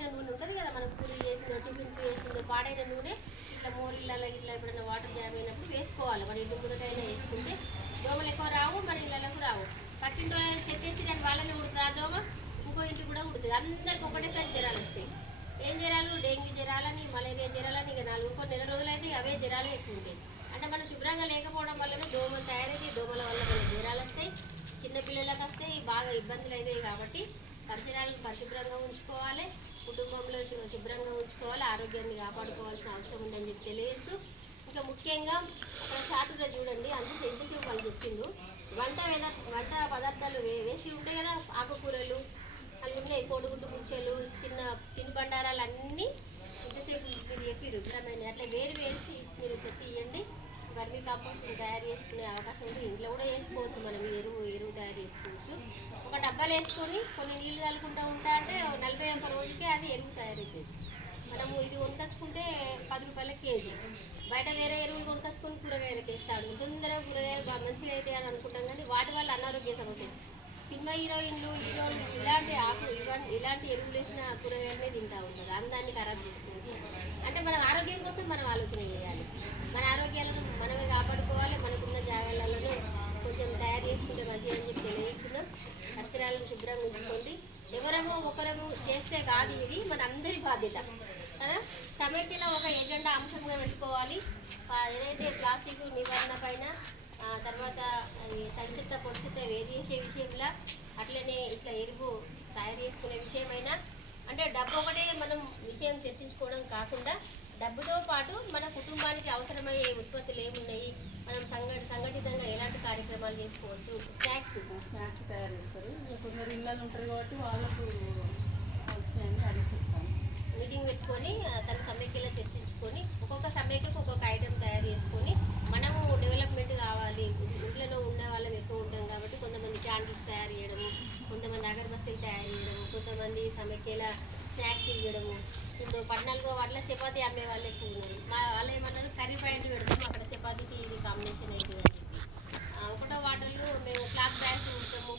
పాడైన నూనె ఉంటుంది కదా, మనం పూరి చేసిందో టిఫిన్స్ చేసిందో పాడైన నూనె ఇట్లా మోరిళ్ళలో ఇట్లా ఎప్పుడైనా వాటర్ జామ్ అయినప్పుడు వేసుకోవాలి. మన ఇల్లు ముందటైనా వేసుకుంటే దోమలు ఎక్కువ రావు, మన ఇళ్ళకు రావు. పక్కింటి వాళ్ళు చెత్తేసి రెండు వాళ్ళనే ఉడుతుంది ఆ దోమ, ఇంకో ఇంటికి కూడా ఉడుతుంది. అందరికి ఒకటేసారి జ్వరాలు వస్తాయి. ఏం జ్వరాలు? డెంగ్యూ జ్వరాలని, మలేరియా జ్వరాలని, ఇక 4 నెల రోజులైతే అవే జ్వరాలే ఎక్కువ ఉంటాయి. అంటే మనం శుభ్రంగా లేకపోవడం వల్లనే దోమలు తయారైతే దోమల వల్ల మనకు జ్వరాలు వస్తాయి, చిన్నపిల్లలకు వస్తాయి, బాగా ఇబ్బందులు అవుతాయి. కాబట్టి పరిసరాలను పరిశుభ్రంగా ఉంచుకోవాలి, కుటుంబంలో శుభ్రంగా ఉంచుకోవాలి, ఆరోగ్యాన్ని కాపాడుకోవాల్సిన అవసరం ఉందని చెప్పి తెలియజేస్తూ, ఇంకా ముఖ్యంగా అక్కడ చాటుగా చూడండి, అందుకే ఎంతసేపు వాళ్ళు చెప్పిండు వంట పదార్థాలు వేస్ట్ ఉంటాయి కదా, ఆకుకూరలు అవి ఉన్నాయి, కోడిగుడ్డు ముచ్చెలు, తిని బండారాలు అన్నీ ఎంతసేపు మీరు చెప్పారు. అట్లా వేరు మీరు చెప్పి ఇవ్వండి. వర్మీ కాంపోస్ట్ తయారు చేసుకునే అవకాశం ఉంది. ఇంట్లో కూడా వేసుకోవచ్చు, మనం ఎరువు తయారు చేసుకోవచ్చు. ఒక డబ్బాలు వేసుకొని కొన్ని నీళ్ళు కలుపుకుంటూ ఉంటా అంటే 41 రోజుకే అది ఎరువు తయారవుతుంది. మనము ఇది కొనుకొచ్చుకుంటే 10 రూపాయల కేజీ. బయట వేరే ఎరువులు కొనుకొచ్చుకొని కూరగాయలకు వేస్తాడు. తొందరగా కూరగాయలు బాగా మంచిగా అయితే అని అనుకుంటాం, కానీ వాటి వల్ల అనారోగ్య సమస్యలు. సినిమా హీరోయిన్లు ఇలాంటి ఎరువులు వేసిన కూరగాయలనే తింటూ ఉంటారు, అందాన్ని ఖరాబ్ చేసుకుంటారు. అంటే మనం ఆరోగ్యం కోసం మనం ఆలోచన చేయాలి. మన ఆరోగ్యాలను మనమే కాపాడుకోవాలి. మనకున్న జాగాలలోనే కొంచెం తయారు చేసుకుంటే మంచిగా అని చెప్పి తెలియజేస్తున్నాం. పరిసరాలను శుభ్రంగా ఉంచుకోండి. ఎవరమో ఒకరము చేస్తే కాదు, ఇది మన అందరి బాధ్యత కదా. సమైక్యలో ఒక ఎజెండా అంశంగా పెట్టుకోవాలి. ఏదైతే ప్లాస్టిక్ నివారణ పైన, తర్వాత సంచిత పొడిచిత వేరు చేసే విషయంలో, అట్లనే ఇట్లా ఎరువు తయారు చేసుకునే విషయమైనా, అంటే డబ్బు ఒకటే మనం విషయం చర్చించుకోవడం కాకుండా డబ్బుతో పాటు మన కుటుంబానికి అవసరమయ్యే ఉత్పత్తులు ఏమున్నాయి, మనం సంఘటితంగా ఎలాంటి కార్యక్రమాలు చేసుకోవచ్చు. స్నాక్స్ తయారు చేస్తారు. కొందరు ఇళ్ళలో ఉంటారు కాబట్టి వాళ్ళకు అది చెప్తాను. మీటింగ్ పెట్టుకొని తన సమైక్యలో చర్చించుకొని ఒక్కొక్క సమైక్యకు ఒక్కొక్క ఐటెం తయారు చేసుకొని మనము డెవలప్మెంట్ కావాలి. ఇంట్లో ఉన్న వాళ్ళం ఎక్కువ ఉంటాం కాబట్టి కొంతమంది క్యాండిల్స్ తయారు చేయడము, కొంతమంది అగరబస్తీలు తయారు చేయడము, కొంతమంది సమైక్యల స్నాక్స్ ఇవ్వడము. ఇప్పుడు 14 వాటిలో చపాతీ అమ్మే వాళ్ళు ఎక్కువ ఉన్నారు. వాళ్ళు ఏమన్నారు, కర్రీ పాయింట్ పెడతాము, అక్కడ చపాతీకి ఇది కాంబినేషన్ అవుతుంది అని చెప్పి. 1వ వార్డులో మేము క్లాత్ బ్యాగ్స్ ఉంటాము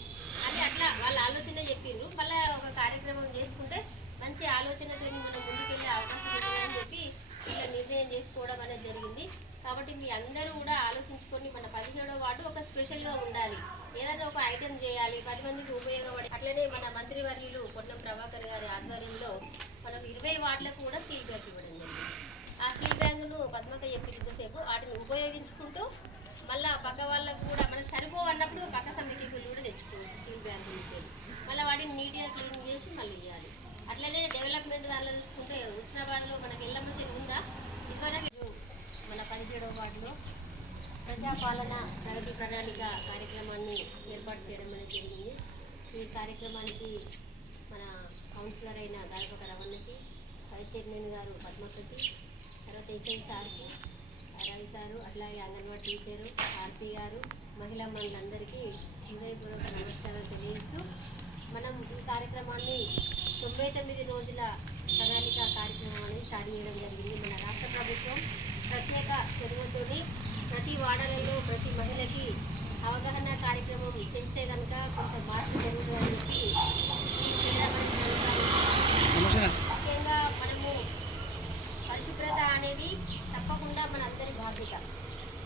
అని అట్లా వాళ్ళ ఆలోచన చెప్పిండ్రు. మళ్ళీ ఒక కార్యక్రమం చేసుకుంటే మంచి ఆలోచనతో మనం ముందుకెళ్ళే అవకాశం ఉంటుందని చెప్పి ఇలా నిర్ణయం చేసుకోవడం అనేది జరిగింది. కాబట్టి మీ అందరూ కూడా ఆలోచించుకొని మన 17వ వార్డు ఒక స్పెషల్గా ఉండాలి, ఏదైనా ఒక ఐటెం చేయాలి, 10 మందికి ఉపయోగపడి. అట్లనే మన మంత్రివర్యులు పొన్నం ప్రభాకర్ గారి ఆధ్వర్యంలో మనకు 20 వార్డులకు కూడా స్టీల్ బ్యాంక్ ఇవ్వడం జరిగింది. ఆ స్టీల్ బ్యాంకును పద్మక చెప్పినంతసేపు వాటిని ఉపయోగించుకుంటూ మళ్ళీ పక్క వాళ్ళకు కూడా మనకు సరిపోవన్నప్పుడు పక్క సమితికులు కూడా తెచ్చుకోవచ్చు స్టీల్ బ్యాంకు నుంచి. మళ్ళీ వాటిని నీట్గా క్లీన్ చేసి మళ్ళీ ఇవ్వాలి. అట్లనే డెవలప్మెంట్ దానిలో చూసుకుంటే హుస్నాబాద్లో మనకి ఎల్లమ్మ చెరువు ఉందా, ఇదివరకు మన 17వ వార్డులో ప్రజాపాలన ప్రగతి ప్రణాళిక కార్యక్రమాన్ని ఏర్పాటు చేయడం అనేది జరిగింది. ఈ కార్యక్రమానికి మన కౌన్సిలర్ అయిన గాయపక రవణకి, వైస్ చైర్మన్ గారు పద్మకకి, తర్వాత ఎస్ఐ సార్కి, రవి సారు, అట్లాగే అంగన్వాడీ టీచరు, ఆర్పి గారు, మహిళా మండలందరికీ హృదయపూర్వక నమస్కారాలు తెలియజేస్తూ, మనం ఈ కార్యక్రమాన్ని 99 రోజుల ప్రణాళిక కార్యక్రమం అనేది స్టార్ట్ చేయడం జరిగింది. మన రాష్ట్ర ప్రభుత్వం ప్రత్యేక చొరవతో ప్రతి వార్డులలో ప్రతి మహిళకి అవగాహన కార్యక్రమం చేస్తే కనుక కొంత మార్పు జరుగుతుందని చెప్పి ముఖ్యంగా మనము పరిశుభ్రత అనేది తప్పకుండా మన అందరి బాధ్యత.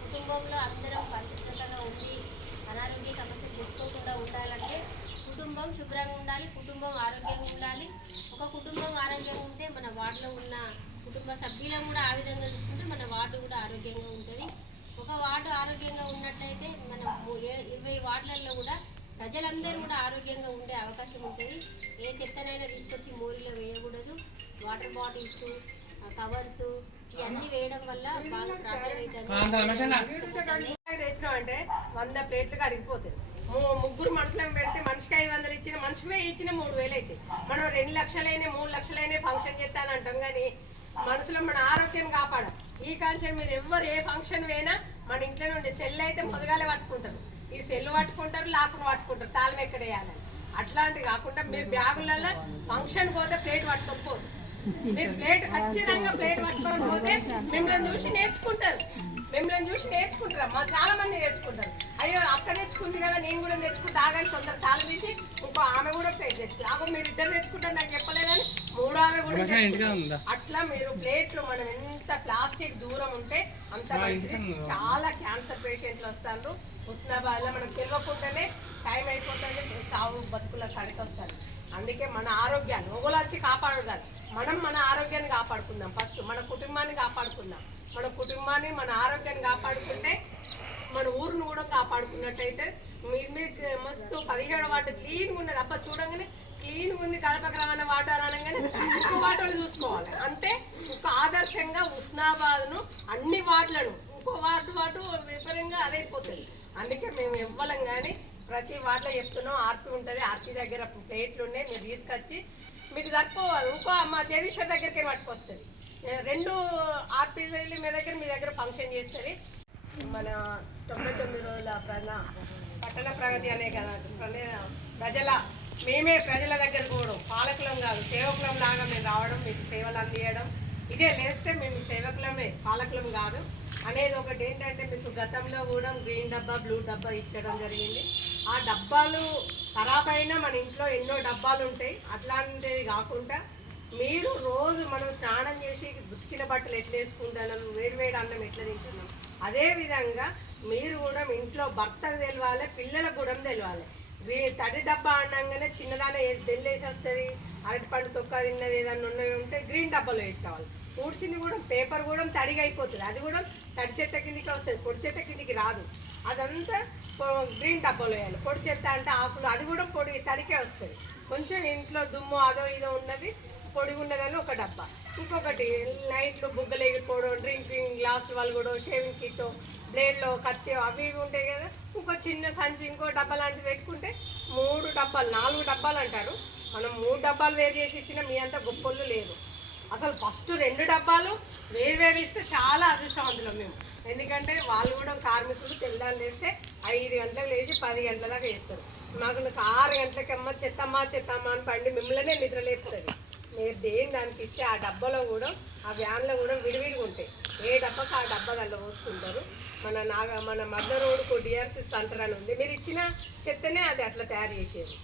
కుటుంబంలో అందరం పరిశుభ్రతగా ఉండి అనారోగ్య సమస్యలు తెచ్చుకోకుండా ఉండాలంటే కుటుంబం శుభ్రంగా ఉండాలి, కుటుంబం ఆరోగ్యంగా ఉండాలి. ఒక కుటుంబం ఆరోగ్యంగా ఉంటే మన వార్డులో ఉన్న కుటుంబ సభ్యులను కూడా ఆ విధంగా చూసుకుంటే మన వార్డు కూడా ఆరోగ్యంగా ఉంటుంది. ఒక వార్డు ఆరోగ్యంగా ఉన్నట్లయితే మన 20 వార్డులలో కూడా ప్రజలందరూ కూడా ఆరోగ్యంగా ఉండే అవకాశం ఉంటుంది. ఏ చెత్తనైనా తీసుకొచ్చి మోరీలో వేయకూడదు. వాటర్ బాటిల్స్, కవర్స్ ఇవన్నీ వేయడం వల్ల బాగా ప్రాబ్లం అవుతుంది. అంటే 100 ప్లేట్లు అడిగిపోతుంది. 3 మనుషులను పెడితే మనిషికి 500 ఇచ్చిన, మనిషివే ఇచ్చిన 3000 అయితే మనం 2 లక్షలైనా 3 లక్షలైనా ఫంక్షన్ చేస్తానంటాం. కానీ మనసులో మన ఆరోగ్యం కాపాడు. ఈ కాంచెన్ మీరు ఎవరు ఏ ఫంక్షన్ పోయినా మన ఇంట్లో నుండి సెల్ అయితే మొదగాలే పట్టుకుంటారు, ఈ సెల్ పట్టుకుంటారు, లాకును పట్టుకుంటారు, తాళం ఎక్కడ వేయాలని. అట్లాంటివి కాకుండా మీరు బ్యాగులలో ఫంక్షన్ పోతే ప్లేట్ పట్టుకొని పోదు. మీరు ప్లేట్ ఖచ్చితంగా ప్లేట్ పట్టుకొని పోతే మిమ్మల్ని చూసి నేర్చుకుంటారు. మా చాలా మంది నేర్చుకుంటారు. అయ్యో అక్క నేర్చుకుంది కదా నేను కూడా నేర్చుకుంటా ఆగని తొందర తాళం తీసి ఇంకో ఆమె కూడా ప్లేట్ తెచ్చుకుంటారు. అప్పుడు మీరు 2 నేర్చుకుంటారు నాకు చెప్పలేదని 3వ ఆమె కూడా అట్లా మీరు ప్లేట్లు మనం ఎంత ప్లాస్టిక్ దూరం ఉంటే అంత మంచిది. చాలా క్యాన్సర్ పేషెంట్లు వస్తారు హుస్నాబాద్ లో, మనకు తెలియకుండానే టైం అయిపోతుంది, సాగు బతుకుల కాడికి వస్తారు. అందుకే మన ఆరోగ్యాన్ని ఒకళ్ళు వచ్చి కాపాడగలరు, మనం మన ఆరోగ్యాన్ని కాపాడుకుందాం. ఫస్ట్ మన కుటుంబాన్ని కాపాడుకుందాం. మన కుటుంబాన్ని మన ఆరోగ్యాన్ని కాపాడుకుంటే మన ఊరును కూడా కాపాడుకున్నట్టయితే. మీరు మస్తు 17వ వార్డు క్లీన్గా ఉన్నది, అబ్బా చూడంగానే క్లీన్గా ఉంది, కలపక రవాణా వార్డు అనగానే ఇంకో వార్డులు చూసుకోవాలి. అంటే ఒక ఆదర్శంగా హుస్నాబాద్ను అన్ని వార్డులను ఇంకో వార్డు విపరీతంగా అదైపోతుంది. అందుకే మేము ఇవ్వలేం, కానీ ప్రతి వార్డులో చెప్తున్నాం. ఆర్పి ఉంటుంది, ఆర్పి దగ్గర ప్లేట్లు ఉన్నాయి, మీరు తీసుకొచ్చి మీకు సరిపోవాలి. ఇంకో మా జగదీశ్వర్ దగ్గరికి పట్టుకొస్తుంది. 2 ఆర్పీలు మీ దగ్గర ఫంక్షన్ చేస్తుంది. మన 99 రోజుల పట్టణ ప్రగతి అనే కదా ప్రజల దగ్గర కూడా పాలకులం కాదు, సేవకులం లాగా మేము రావడం, మీకు సేవలు అందియడం, ఇదే లేస్తే మేము సేవకులమే, పాలకులం కాదు అనేది ఒకటి. ఏంటంటే మీకు గతంలో కూడా గ్రీన్ డబ్బా, బ్లూ డబ్బా ఇచ్చడం జరిగింది. ఆ డబ్బాలు ఖరాబ్ అయినా మన ఇంట్లో ఎన్నో డబ్బాలు ఉంటాయి. అట్లాంటివి కాకుండా మీరు రోజు మనం స్నానం చేసి ఉతికిన బట్టలు ఎట్లా వేసుకుంటున్నాం, వేడి అన్నం ఎట్లా తింటున్నాం, అదేవిధంగా మీరు కూడా ఇంట్లో భర్తకు తెలియాలి, పిల్లలకు కూడా తెలియాలి. తడి డబ్బా అనగానే చిన్నదానే తెల్లేసి వస్తుంది, అరటిపండు తొక్క తిన్నది ఏదన్నా ఉన్నవి ఉంటే గ్రీన్ డబ్బాలో వేసుకోవాలి. ఊడ్చింది కూడా పేపర్ కూడా తడిగా అయిపోతుంది, అది కూడా తడి చెత్త కిందికి వస్తుంది, పొడి చెత్త కిందికి రాదు. అదంతా గ్రీన్ డబ్బాలో వేయాలి. పొడి చెత్త అంటే ఆకులు, అది కూడా పొడి తడికే వస్తుంది. కొంచెం ఇంట్లో దుమ్ము అదో ఇదో ఉన్నది పొడిగా ఉన్నదని ఒక డబ్బా. ఇంకొకటి నైట్లో బుగ్గలు ఎగిరిపోవడం, డ్రింకింగ్ గ్లాసులు వాళ్ళు కూడా, షేవింగ్ కిట్, బ్లేడ్లో కత్తి అవి ఇవి ఉంటాయి కదా, ఇంకో చిన్న సంచి ఇంకో డబ్బా లాంటివి పెట్టుకుంటే 3 డబ్బాలు 4 డబ్బాలు అంటారు. మనం 3 డబ్బాలు వేరు చేసి ఇచ్చినా మీ అంత గొప్పలు లేదు. అసలు ఫస్ట్ 2 డబ్బాలు వేరు ఇస్తే చాలా అదృష్టవంతులం మేము. ఎందుకంటే వాళ్ళు కూడా కార్మికులు తెల్లాలు వేస్తే 5 గంటలకు లేచి 10 గంటల దాకా వేస్తారు. మాకు 6 గంటలకమ్మ చెత్తమ్మ అని పండి మిమ్మల్నే నిద్ర లేపుతుంది. మీరు దేని దానికి ఇస్తే ఆ డబ్బాలో కూడా, ఆ వ్యాన్లో కూడా విడివిడిగా ఉంటాయి. ఏ డబ్బాకి ఆ డబ్బా దాంట్లో పోసుకుంటారు. మన మధ్య రోడ్డుకు డిఆర్సి సెంటర్ అని ఉంది, మీరు ఇచ్చిన చెత్తనే అది అట్లా తయారు చేసేది.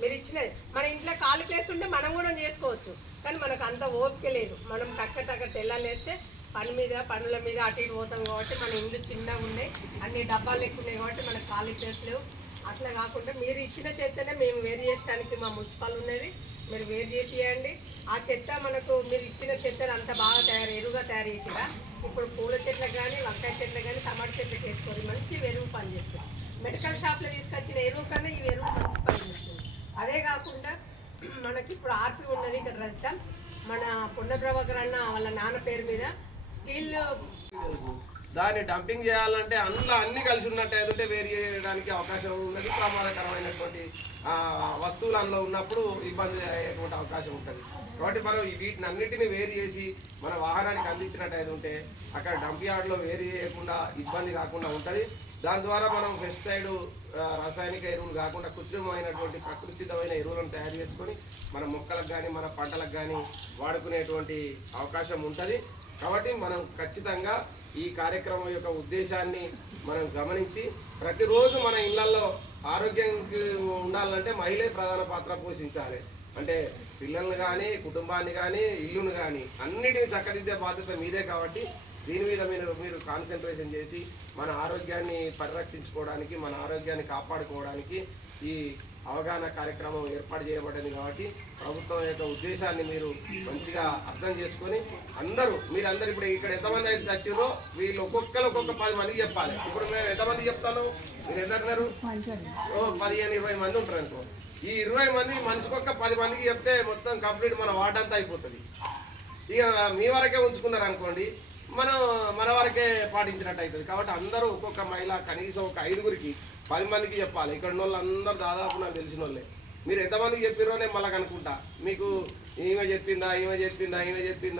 మీరు ఇచ్చినది మన ఇంట్లో ఖాళీ ప్లేస్ ఉంటే మనం కూడా చేసుకోవచ్చు, కానీ మనకు అంత ఓపిక లేదు. మనం టక్క తెల్లాలేస్తే పనుల మీద అటు ఇటు పోతాం కాబట్టి మన ఇల్లు చిన్నగా ఉన్నాయి, అన్ని డబ్బాలు ఎక్కువ ఉన్నాయి కాబట్టి మనకు ఖాళీ ప్లేస్ లేవు. అట్లా కాకుండా మీరు ఇచ్చిన చెత్తనే మేము వేరు చేయడానికి మా మున్సిపల్ ఉన్నది, మీరు వేరు చేసి ఇవ్వండి. ఆ చెత్త మనకు మీరు ఇచ్చిన చెత్తను అంత బాగా ఎరువుగా తయారు చేసిరా. ఇప్పుడు పూల చెట్లకు కానీ, వంకాయ చెట్లకు కానీ, టమాటా చెట్లకు వేసుకొని మంచి ఎరువు పని చేస్తుంది. మెడికల్ షాప్లో తీసుకొచ్చిన ఎరువు కన్నా ఈ ఎరువు మంచి పని చేస్తుంది. అదే కాకుండా మనకి ఇప్పుడు ఆర్పి ఉన్నది ఇక్కడ రజిత, మన పుండ ప్రభాకర్ అన్న వాళ్ళ నాన్న పేరు మీద స్టీల్ దాన్ని డంపింగ్ చేయాలంటే అందులో అన్ని కలిసి ఉన్నట్టు ఏదంటే వేరు చేయడానికి అవకాశం ఉన్నది. ప్రమాదకరమైనటువంటి వస్తువులు అందులో ఉన్నప్పుడు ఇబ్బంది అయ్యేటువంటి అవకాశం ఉంటుంది. కాబట్టి మనం వీటిని అన్నిటిని వేరు చేసి మన వాహనానికి అందించినట్టు అయితే ఉంటే అక్కడ డంప్ యార్డ్లో వేరు చేయకుండా ఇబ్బంది కాకుండా ఉంటుంది. దాని ద్వారా మనం పెస్టిసైడ్ రాసాయనిక ఎరువులు కాకుండా కృత్రిమమైనటువంటి ప్రకృతి సిద్ధమైన ఎరువులను తయారు చేసుకొని మన మొక్కలకు కానీ మన పంటలకు కానీ వాడుకునేటువంటి అవకాశం ఉంటుంది. కాబట్టి మనం ఖచ్చితంగా ఈ కార్యక్రమం యొక్క ఉద్దేశాన్ని మనం గమనించి ప్రతిరోజు మన ఇళ్లలో ఆరోగ్యంగా ఉండాలంటే మహిళే ప్రధాన పాత్ర పోషించాలి. అంటే పిల్లల్ని కానీ, కుటుంబాన్ని కానీ, ఇల్లును కానీ అన్నిటిని చక్కదిద్దే బాధ్యత మీదే. కాబట్టి దీని మీద మీరు కాన్సన్ట్రేషన్ చేసి మన ఆరోగ్యాన్ని పరిరక్షించుకోవడానికి, మన ఆరోగ్యాన్ని కాపాడుకోవడానికి ఈ అవగాహన కార్యక్రమం ఏర్పాటు చేయబడింది. కాబట్టి ప్రభుత్వం యొక్క ఉద్దేశాన్ని మీరు మంచిగా అర్థం చేసుకొని మీరందరూ ఇప్పుడు ఇక్కడ ఎంతమంది అయితే వచ్చిందో వీళ్ళు ఒక్కొక్కరు 10 మందికి చెప్పాలి. ఇప్పుడు మేము ఎంతమంది చెప్తాను, మీరు ఎంతన్నారు, 15-20 మంది ఉంటారు అనుకో. ఈ 20 మంది మనిషికొక్క 10 మందికి చెప్తే మొత్తం కంప్లీట్ మన వార్డ్ అంతా అయిపోతుంది. ఇక మీ వరకే ఉంచుకున్నారు అనుకోండి, మన వరకే పాటించినట్టు అవుతుంది. కాబట్టి అందరూ ఒక్కొక్క మహిళ కనీసం ఒక 5గురికి 10 మందికి చెప్పాలి. ఇక్కడ ఉన్న వాళ్ళు అందరూ దాదాపు నాకు తెలిసిన వాళ్ళే. మీరు ఎంతమందికి చెప్పిరో నేను మళ్ళీ కనుక్కుంటా, మీకు ఈమె చెప్పిందా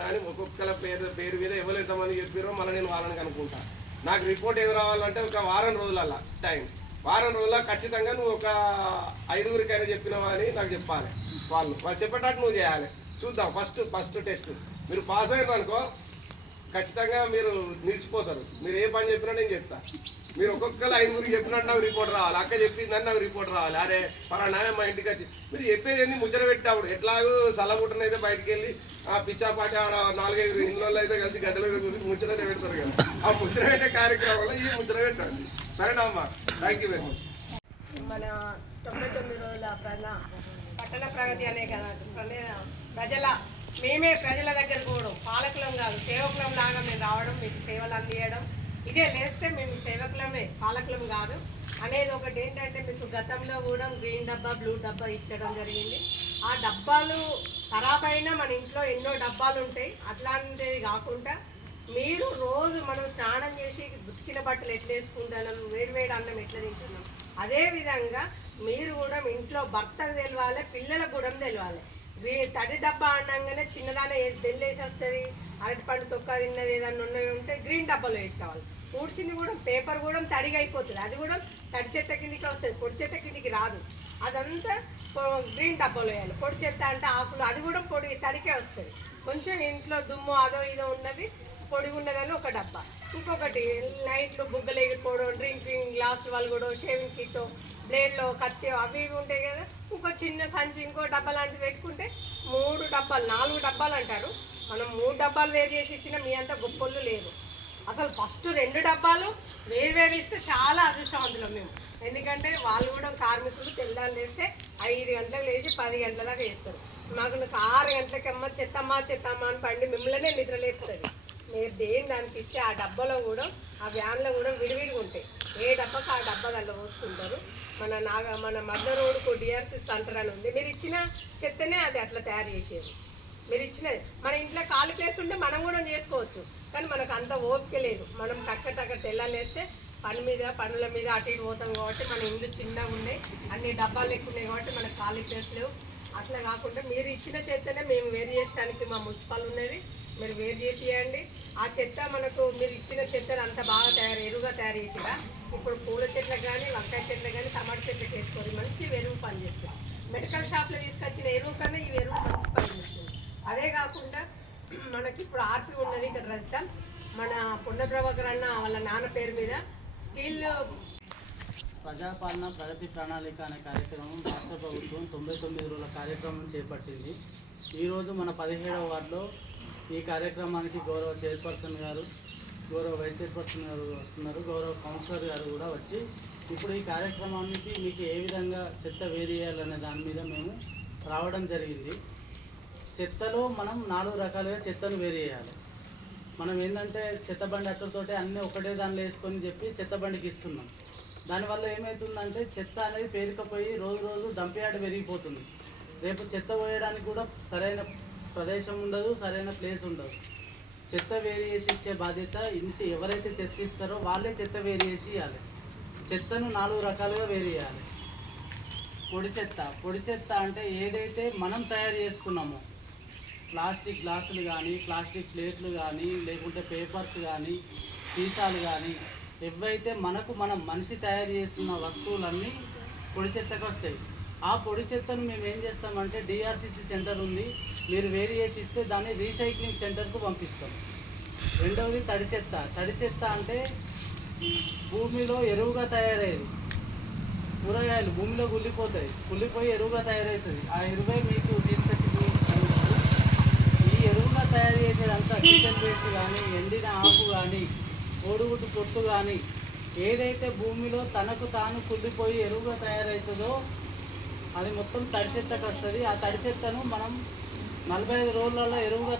అని ఒక్కొక్కల పేరు మీద ఎవరు ఎంతమంది చెప్పిరో మళ్ళీ నేను వాళ్ళని కనుక్కుంటా. నాకు రిపోర్ట్ ఏమి రావాలంటే ఒక వారం రోజులల్లా టైం, వారం రోజుల్లో ఖచ్చితంగా నువ్వు ఒక 5గురికైనా చెప్పినావా అని నాకు చెప్పాలి. వాళ్ళు చెప్పేటట్టు నువ్వు చేయాలి. చూద్దాం ఫస్ట్ టెస్ట్ మీరు పాస్ అయ్యారు అనుకో, ఖచ్చితంగా మీరు నిలిచిపోతారు. మీరు ఏ పని చెప్పినా నేను చెప్తా. మీరు ఒక్కొక్కరు 5గురికి చెప్పినట్టు నాకు రిపోర్ట్ రావాలి, అక్క చెప్పిందని నాకు రిపోర్ట్ రావాలి. అరే పలానా మా ఇంటికి వచ్చి మీరు చెప్పేది ఏంది ముచ్చట పెట్టాడు. ఎట్లాగో సలగుట్టన అయితే బయటికి వెళ్ళి ఆ పిచ్చాపాటి ఆడ 4-5 ఇళ్ళల్లో అయితే కలిసి గదిలో కూర్చొని ముచ్చటనే పెడతారు కదా. ఆ ముచ్చట పెట్టే కార్యక్రమంలో ఈ ముచ్చట పెట్టండి. సరేనా అమ్మా, థ్యాంక్ యూ వెరీ మచ్. మన 99 రోజుల పట్టణ ప్రగతి అనే కదా మేమే ప్రజల దగ్గర పోవడం, పాలకులం కాదు సేవకులం లాగా మేము రావడం, మీకు సేవలు అందియడం, ఇదే లేస్తే మేము సేవకులమే పాలకులం కాదు అనేది ఒకటి. ఏంటంటే మీకు గతంలో కూడా గ్రీన్ డబ్బా బ్లూ డబ్బా ఇచ్చడం జరిగింది. ఆ డబ్బాలు ఖరాబ్ అయినా మన ఇంట్లో ఎన్నో డబ్బాలు ఉంటాయి. అట్లాంటిది కాకుండా మీరు రోజు మనం స్నానం చేసి ఉతికిన బట్టలు ఎట్లా వేసుకుంటున్నాం, వేడివేడి అన్నం ఎట్లా తింటున్నాం, అదేవిధంగా మీరు కూడా ఇంట్లో భర్తకు తెలవాలి, పిల్లలకు కూడా తెలవాలి. తడి డబ్బా అనగానే చిన్నదానే తెల్లేసి వస్తుంది, అరటిపండు తొక్క తిన్నది ఏదన్నా ఉన్నవి ఉంటే గ్రీన్ డబ్బాలో వేసుకోవాలి. ఊడ్చింది కూడా పేపర్ కూడా తడిగా అయిపోతుంది, అది కూడా తడి చెత్త కిందికి వస్తుంది, పొడి చెత్త కిందికి రాదు. అదంతా గ్రీన్ డబ్బాలో వేయాలి. పొడి చెత్త అంటే ఆకులు, అది కూడా పొడి తడికే వస్తుంది. కొంచెం ఇంట్లో దుమ్ము అదో ఇదో ఉన్నది పొడి ఉన్నదని ఒక డబ్బా. ఇంకొకటి నైట్లు బుగ్గలు ఎగిరిపోవడం, డ్రింకింగ్ గ్లాసులు వాళ్ళు కూడా షేవింగ్ కిట్, బ్లేడ్లో కత్తి అవి ఇవి ఉంటాయి కదా. ఇంకో చిన్న సంచి ఇంకో డబ్బా లాంటివి పెట్టుకుంటే 3 డబ్బాలు 4 డబ్బాలు అంటారు. మనం 3 డబ్బాలు వేరు చేసి ఇచ్చినా మీ అంత గొప్పలు లేదు. అసలు ఫస్ట్ 2 డబ్బాలు వేరు ఇస్తే చాలా అదృష్టవంతులం మేము. ఎందుకంటే వాళ్ళు కూడా కార్మికులు తెల్లాలు వేస్తే 5 గంటలకు లేచి 10 గంటల దాకా వేస్తారు. మాకు 6 గంటలకమ్మ చెత్తమ్మా అని పండి మిమ్మల్నే నిద్ర లేపుతుంది. మీరు దేని దానికి ఇస్తే ఆ డబ్బాలో కూడా ఆ వ్యాన్లో కూడా విడివిడిగా ఉంటాయి. ఏ డబ్బాకి ఆ డబ్బా దాంట్లో పోసుకుంటారు. మన మధ్య రోడ్డుకు డిఆర్సి సెంటర్ అని ఉంది. మీరు ఇచ్చిన చెత్తనే అది అట్లా తయారు చేసేది. మీరు ఇచ్చినది మన ఇంట్లో ఖాళీ ప్లేస్ ఉంటే మనం కూడా చేసుకోవచ్చు, కానీ మనకు అంత ఓపిక లేదు. మనం టక్క తెల్లాలేస్తే పనుల మీద అటు ఇటు పోతాం కాబట్టి మన ఇల్లు చిన్నగా ఉన్నాయి, అన్ని డబ్బాలు ఎక్కువ ఉన్నాయి కాబట్టి మనకు ఖాళీ ప్లేస్ లేవు. అట్లా కాకుండా మీరు ఇచ్చిన చెత్తనే మేము వేరు చేయడానికి మా మున్సిపల్ ఉన్నది, మీరు వేరు చేసి ఇవ్వండి. ఆ చెత్త మనకు మీరు ఇచ్చిన చెత్తను అంత బాగా ఎరువుగా తయారు చేసిరా. ఇప్పుడు పూల చెట్లకు కానీ వంకాయ చెట్లకు కానీ టమాటా చెట్లకు వేసుకొని మంచి ఎరువు పనిచేస్తుంది. మెడికల్ షాప్లో తీసుకొచ్చిన ఎరువు కన్నా ఈ ఎరువు మంచి పనిచేస్తుంది. అదే కాకుండా మనకి ఇప్పుడు ఆర్పి ఉన్నది ఇక్కడ రజిత, మన పుండ ప్రభాకర్ అన్న వాళ్ళ నాన్న పేరు మీద స్టీల్ ప్రజాపాలన ప్రగతి ప్రణాళిక అనే కార్యక్రమం రాష్ట్ర ప్రభుత్వం 99 రోజుల కార్యక్రమం చేపట్టింది. ఈరోజు మన 17వ వార్డులో ఈ కార్యక్రమానికి గౌరవ చైర్పర్సన్ గారు, గౌరవ వైస్ చైర్పర్సన్ గారు వస్తున్నారు, గౌరవ కౌన్సిలర్ గారు కూడా వచ్చి ఇప్పుడు ఈ కార్యక్రమానికి మీకు ఏ విధంగా చెత్త వేరు చేయాలనే దాని మీద మేము రావడం జరిగింది. చెత్తలో మనం 4 రకాలుగా చెత్తను వేరు చేయాలి. మనం ఏంటంటే చెత్త బండి అచ్చడితోటే అన్నీ ఒకటే దానిలో వేసుకొని చెప్పి చెత్త బండికి ఇస్తున్నాం. దానివల్ల ఏమవుతుందంటే చెత్త అనేది పేరుకపోయి రోజు డంప్యార్డ్ పెరిగిపోతుంది. రేపు చెత్త పోయడానికి కూడా సరైన ప్రదేశం ఉండదు, సరైన ప్లేస్ ఉండదు. చెత్త వేరు చేసి ఇచ్చే బాధ్యత ఇంటి ఎవరైతే చెత్త ఇస్తారో వాళ్ళే చెత్త వేరు చేసి ఇవ్వాలి. చెత్తను 4 రకాలుగా వేరు చేయాలి. పొడి చెత్త అంటే ఏదైతే మనం తయారు చేసుకున్నామో, ప్లాస్టిక్ గ్లాసులు కానీ, ప్లాస్టిక్ ప్లేట్లు కానీ, లేకుంటే పేపర్స్ కానీ, సీసాలు కానీ, ఏవైతే మనం మనిషి తయారు చేస్తున్న వస్తువులన్నీ పొడి చెత్తకు వస్తాయి. ఆ పొడి చెత్తను మేము ఏం చేస్తామంటే డిఆర్సిసి సెంటర్ ఉంది, మీరు వేరు చేసి ఇస్తే దాన్ని రీసైక్లింగ్ సెంటర్కు పంపిస్తాం. రెండవది తడి చెత్త అంటే భూమిలో ఎరువుగా తయారయ్యేది. కూరగాయలు భూమిలో కుళ్ళిపోయి ఎరువుగా తయారవుతుంది. ఆ ఎరువే మీకు తీసుకొచ్చి ఈ ఎరువుగా తయారు చేసేదంతా కిచెన్ వేస్ట్ కానీ, ఎండిన ఆకు కానీ, కోడిగుడ్డు పొట్టు కానీ ఏదైతే భూమిలో తనకు తాను కుళ్ళిపోయి ఎరువుగా తయారవుతుందో అది మొత్తం తడి చెత్తకు వస్తుంది. ఆ తడి చెత్తను మనం 45 రోజులలో ఎరువుగా